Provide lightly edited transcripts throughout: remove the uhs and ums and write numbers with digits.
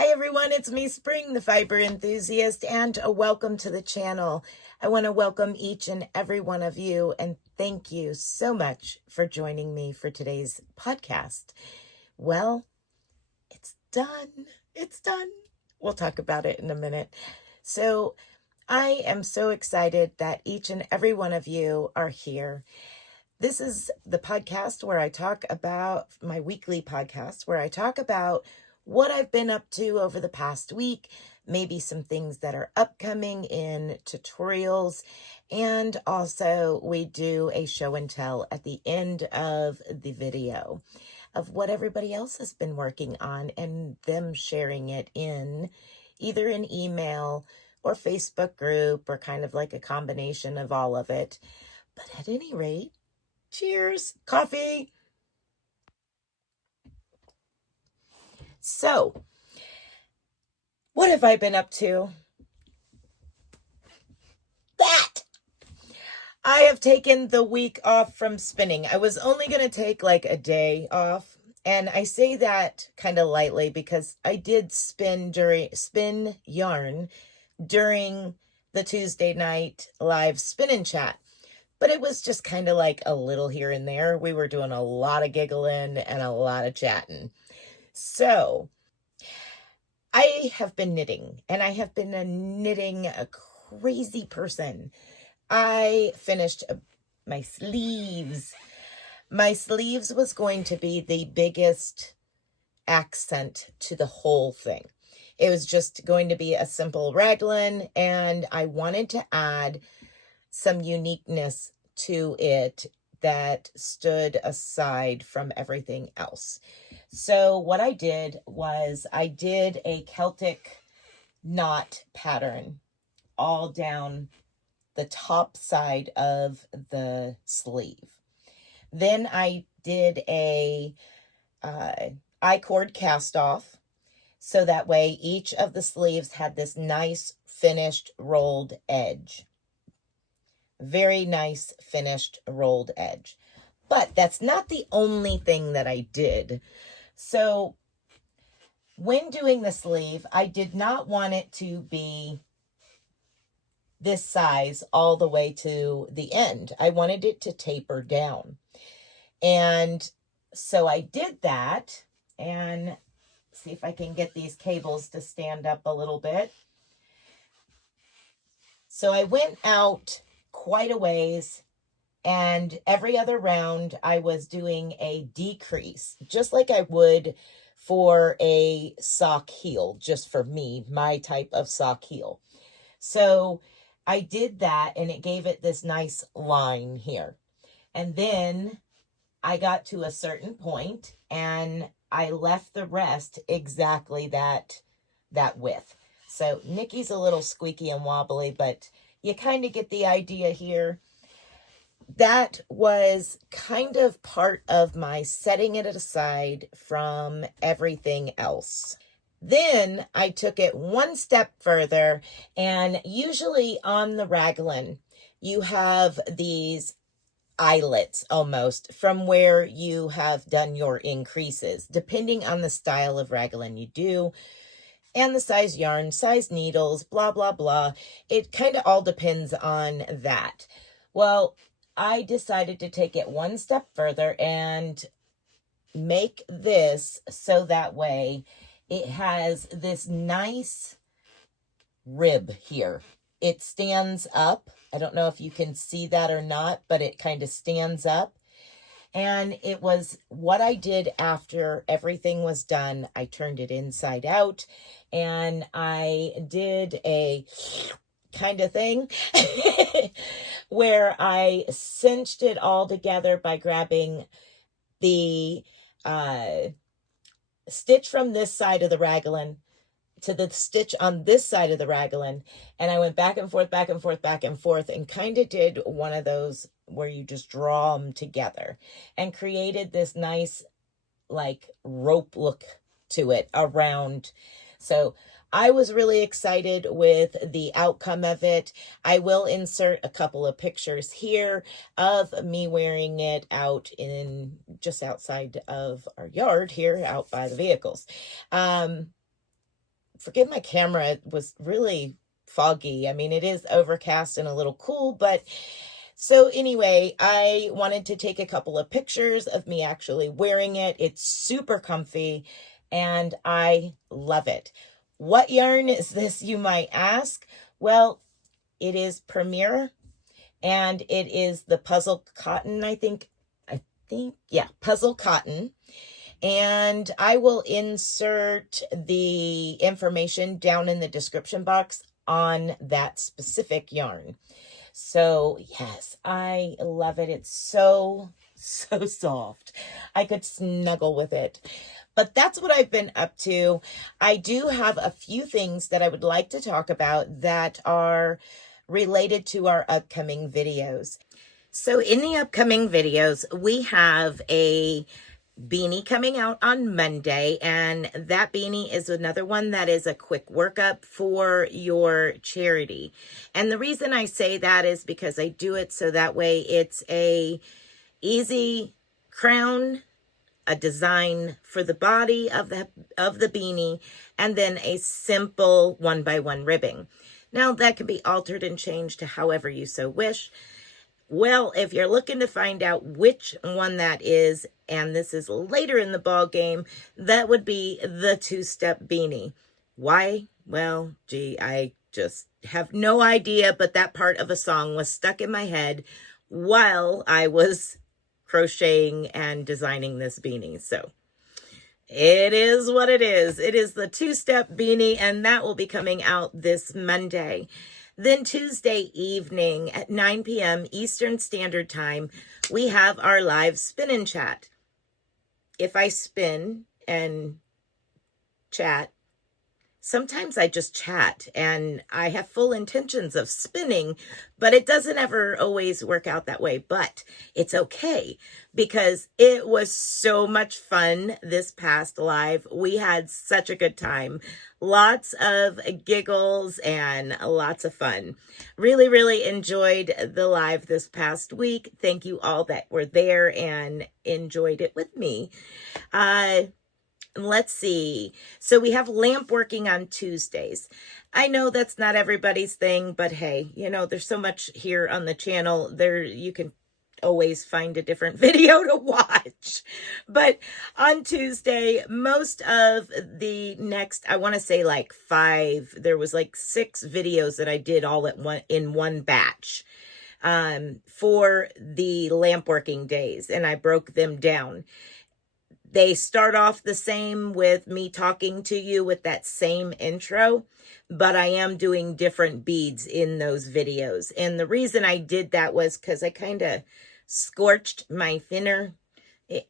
Hi everyone, it's me, Spring, the fiber enthusiast, and a welcome to the channel. I want to welcome each and every one of you and thank you so much for joining me for today's podcast. Well, it's done. It's done. We'll talk about it in a minute. So I am so excited that each and every one of you are here. This is the podcast where I talk about my weekly podcast where I talk about what I've been up to over the past week, maybe some things that are upcoming in tutorials, and also we do a show and tell at the end of the video of what everybody else has been working on and them sharing it in either an email or Facebook group or kind of like a combination of all of it. But at any rate, cheers, coffee. So, what have I been up to? That! I have taken the week off from spinning. I was only going to take like a day off. And I say that kind of lightly because I did spin yarn during the Tuesday night live spin and chat. But it was just kind of like a little here and there. We were doing a lot of giggling and a lot of chatting. So I have been knitting, and I have been knitting a crazy person. I finished my sleeves. My sleeves was going to be the biggest accent to the whole thing. It was just going to be a simple raglan, and I wanted to add some uniqueness to it that stood aside from everything else. So what I did was I did a Celtic knot pattern all down the top side of the sleeve. Then I did a I-cord cast off, so that way each of the sleeves had this nice finished rolled edge. Very nice finished rolled edge. But that's not the only thing that I did. So when doing the sleeve, I did not want it to be this size all the way to the end. I wanted it to taper down. And so I did that, and see if I can get these cables to stand up a little bit. So I went out quite a ways, and every other round I was doing a decrease, just like I would for a sock heel, just for me, my type of sock heel. So I did that, and it gave it this nice line here. And then I got to a certain point, and I left the rest exactly that width. So Nikki's a little squeaky and wobbly, but you kind of get the idea here. That was kind of part of my setting it aside from everything else. Then I took it one step further, and usually on the raglan, you have these eyelets almost from where you have done your increases, depending on the style of raglan you do, and the size yarn, size needles, blah, blah, blah. It kind of all depends on that. Well, I decided to take it one step further and make this so that way it has this nice rib here. It stands up. I don't know if you can see that or not, but it kind of stands up. And it was what I did after everything was done. I turned it inside out, and I did a kind of thing where I cinched it all together by grabbing the stitch from this side of the raglan to the stitch on this side of the raglan, and I went back and forth, back and forth, back and forth, and kind of did one of those where you just draw them together and created this nice like rope look to it around. So I was really excited with the outcome of it. I will insert a couple of pictures here of me wearing it out in just outside of our yard here, out by the vehicles. forgive my camera, it was really foggy. I mean, it is overcast and a little cool, but so anyway, I wanted to take a couple of pictures of me actually wearing it. It's super comfy and I love it. What yarn is this, you might ask? Well, it is Premier and it is the Puzzle Cotton, yeah, Puzzle Cotton. And I will insert the information down in the description box on that specific yarn. So yes, I love it. It's so soft. I could snuggle with it. But that's what I've been up to. I do have a few things that I would like to talk about that are related to our upcoming videos. So in the upcoming videos, we have a beanie coming out on Monday, and that beanie is another one that is a quick workup for your charity. And the reason I say that is because I do it so that way it's a easy crown, a design for the body of the beanie, and then a simple 1x1 ribbing. Now that can be altered and changed to however you so wish. Well, if you're looking to find out which one that is, and this is later in the ball game, that would be the two-step beanie. Why? Well, gee, I just have no idea, but that part of a song was stuck in my head while I was crocheting and designing this beanie. So it is what it is. It is the two-step beanie, and that will be coming out this Monday. Then Tuesday evening at 9 p.m. Eastern Standard Time, we have our live spin and chat. If I spin and chat, sometimes I just chat and I have full intentions of spinning, but it doesn't ever always work out that way. But it's okay because it was so much fun this past live. We had such a good time. Lots of giggles and lots of fun. Really, really enjoyed the live this past week. Thank you all that were there and enjoyed it with me. Let's see. So we have lamp working on Tuesdays. I know that's not everybody's thing, but hey, you know, there's so much here on the channel. There, you can always find a different video to watch. But on Tuesday, most of the next, I want to say like 5, there was like 6 videos that I did all in one batch for the lamp working days, and I broke them down. They start off the same with me talking to you with that same intro, but I am doing different beads in those videos. And the reason I did that was because I kind of scorched my finger.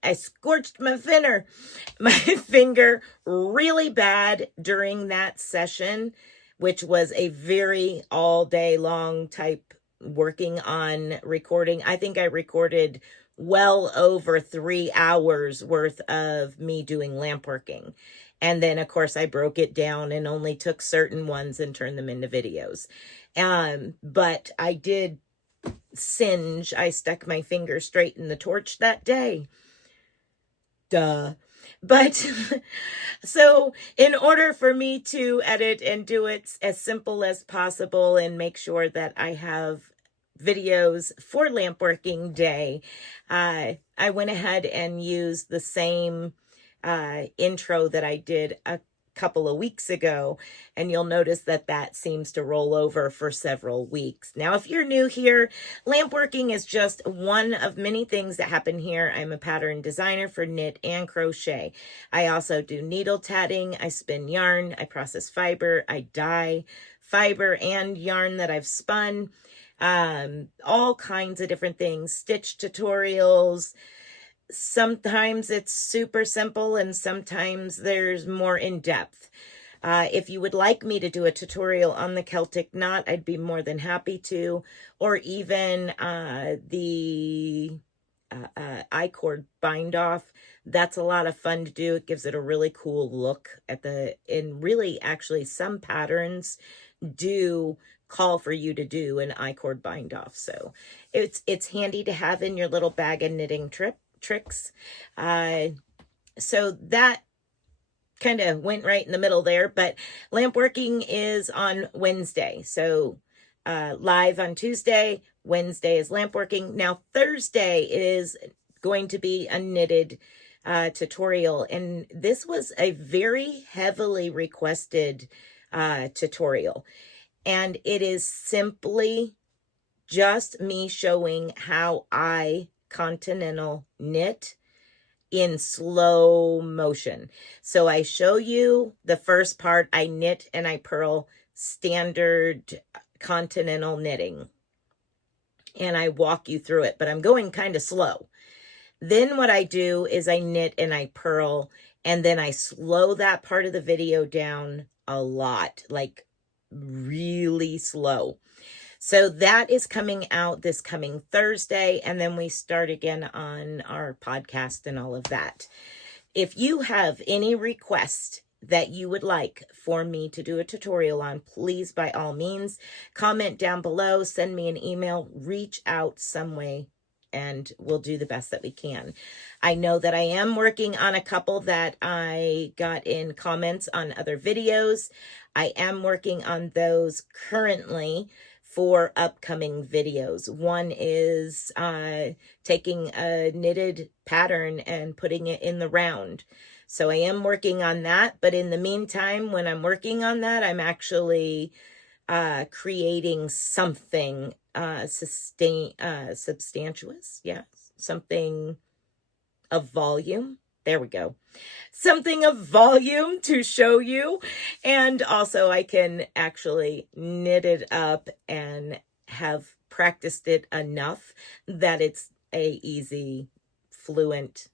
I scorched my finger really bad during that session, which was a very all day long type working on recording. I think I recorded well over 3 hours worth of me doing lamp working. And then, of course, I broke it down and only took certain ones and turned them into videos. But I did singe. I stuck my finger straight in the torch that day. Duh. But so in order for me to edit and do it as simple as possible and make sure that I have videos for lamp working day, I went ahead and used the same intro that I did a couple of weeks ago, and you'll notice that that seems to roll over for several weeks. Now, if you're new here, lamp working is just one of many things that happen here. I'm a pattern designer for knit and crochet. I also do needle tatting, I spin yarn, I process fiber, I dye fiber and yarn that I've spun, all kinds of different things, stitch tutorials. Sometimes it's super simple and sometimes there's more in depth. If you would like me to do a tutorial on the Celtic knot, I'd be more than happy to, or even the I-cord bind off. That's a lot of fun to do. It gives it a really cool look and really actually some patterns do call for you to do an I-cord bind off. So it's handy to have in your little bag of knitting tricks. So that kind of went right in the middle there, but lamp working is on Wednesday. So live on Tuesday, Wednesday is lamp working. Now Thursday is going to be a knitted tutorial, and this was a very heavily requested tutorial, and it is simply just me showing how I continental knit in slow motion. So I show you the first part, I knit and I purl standard continental knitting, and I walk you through it, but I'm going kind of slow. Then what I do is I knit and I purl, and then I slow that part of the video down a lot, like really slow. So that is coming out this coming Thursday, and then we start again on our podcast and all of that. If you have any requests that you would like for me to do a tutorial on, please, by all means, comment down below, send me an email, reach out some way, and we'll do the best that we can. I know that I am working on a couple that I got in comments on other videos. I am working on those currently for upcoming videos. One is taking a knitted pattern and putting it in the round. So I am working on that, but in the meantime, when I'm working on that, I'm actually creating something substantious, yeah, something of volume. There we go. Something of volume to show you. And also I can actually knit it up and have practiced it enough that it's a easy, fluent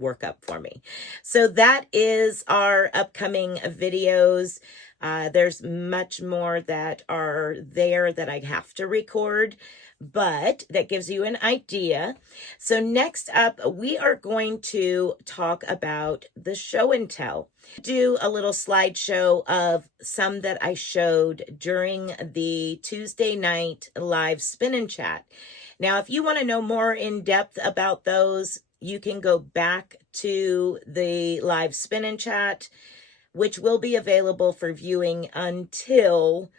workup for me. So that is our upcoming videos. There's much more that are there that I have to record, but that gives you an idea. So next up, we are going to talk about the show and tell. Do a little slideshow of some that I showed during the Tuesday night live spin and chat. Now, if you want to know more in depth about those, you can go back to the live spin and chat, which will be available for viewing until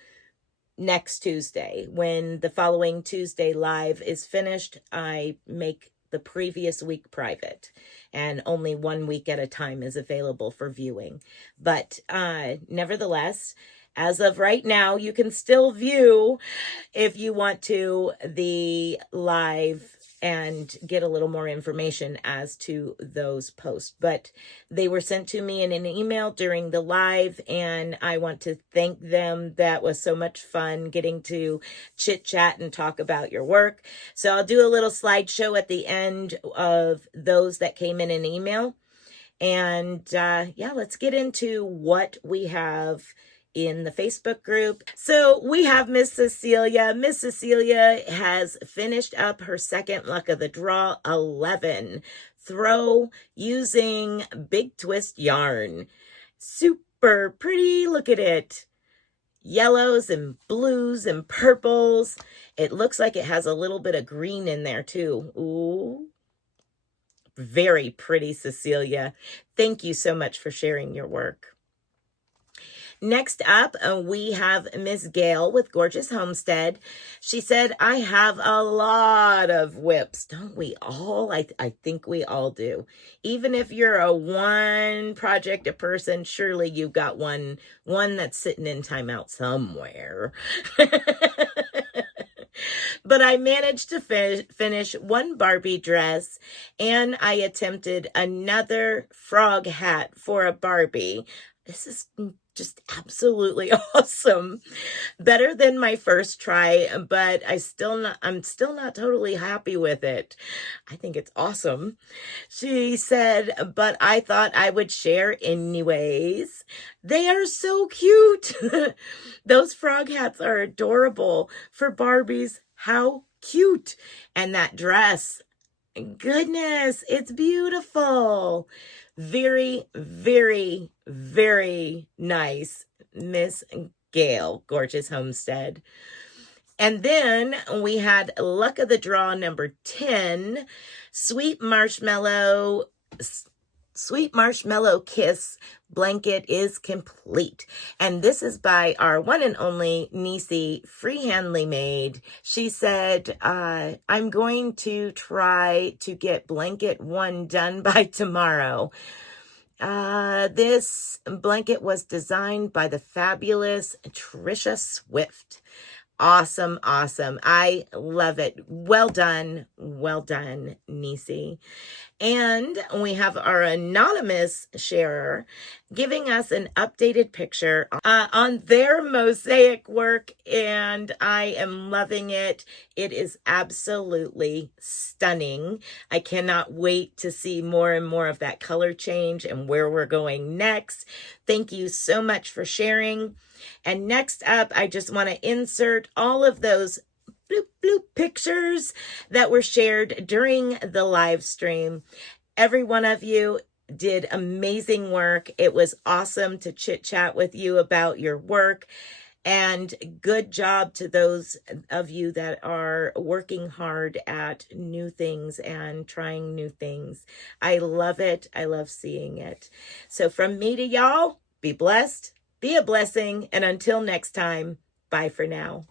next Tuesday. When the following Tuesday live is finished, I make the previous week private, and only 1 week at a time is available for viewing. But nevertheless, as of right now, you can still view, if you want to, the live and get a little more information as to those posts. But they were sent to me in an email during the live, and I want to thank them. That was so much fun getting to chit chat and talk about your work. So I'll do a little slideshow at the end of those that came in an email. And yeah, let's get into what we have in the Facebook group. So we have Miss Cecilia. Miss Cecilia has finished up her second Luck of the Draw 11 throw using Big Twist yarn. Super pretty. Look at it. Yellows and blues and purples. It looks like it has a little bit of green in there too. Ooh. Very pretty, Cecilia. Thank you so much for sharing your work. Next up, we have Miss Gail with Gorgeous Homestead. She said, I have a lot of whips. Don't we all? I think we all do. Even if you're a one project a person, surely you've got one that's sitting in timeout somewhere. But I managed to finish one Barbie dress, and I attempted another frog hat for a Barbie. This is just absolutely awesome. Better than my first try, but I'm still not totally happy with it. I think it's awesome. She said, but I thought I would share anyways. They are so cute. Those frog hats are adorable for Barbies. How cute. And that dress, goodness, it's beautiful. Very, very, very nice, Miss Gail, Gorgeous Homestead. And then we had Luck of the Draw number 10, Sweet Marshmallow Sweet Marshmallow Kiss blanket is complete. And this is by our one and only Nisi, freehandly made. She said, I'm going to try to get blanket 1 done by tomorrow. This blanket was designed by the fabulous Trisha Swift. Awesome, awesome. I love it. Well done, Nisi. And we have our anonymous sharer giving us an updated picture on their mosaic work, and I am loving it. It is absolutely stunning. I cannot wait to see more and more of that color change and where we're going next. Thank you so much for sharing. And next up, I just want to insert all of those bloop bloop pictures that were shared during the live stream. Every one of you did amazing work. It was awesome to chit chat with you about your work, and good job to those of you that are working hard at new things and trying new things. I love it. I love seeing it. So from me to y'all, be blessed, be a blessing, and until next time, bye for now.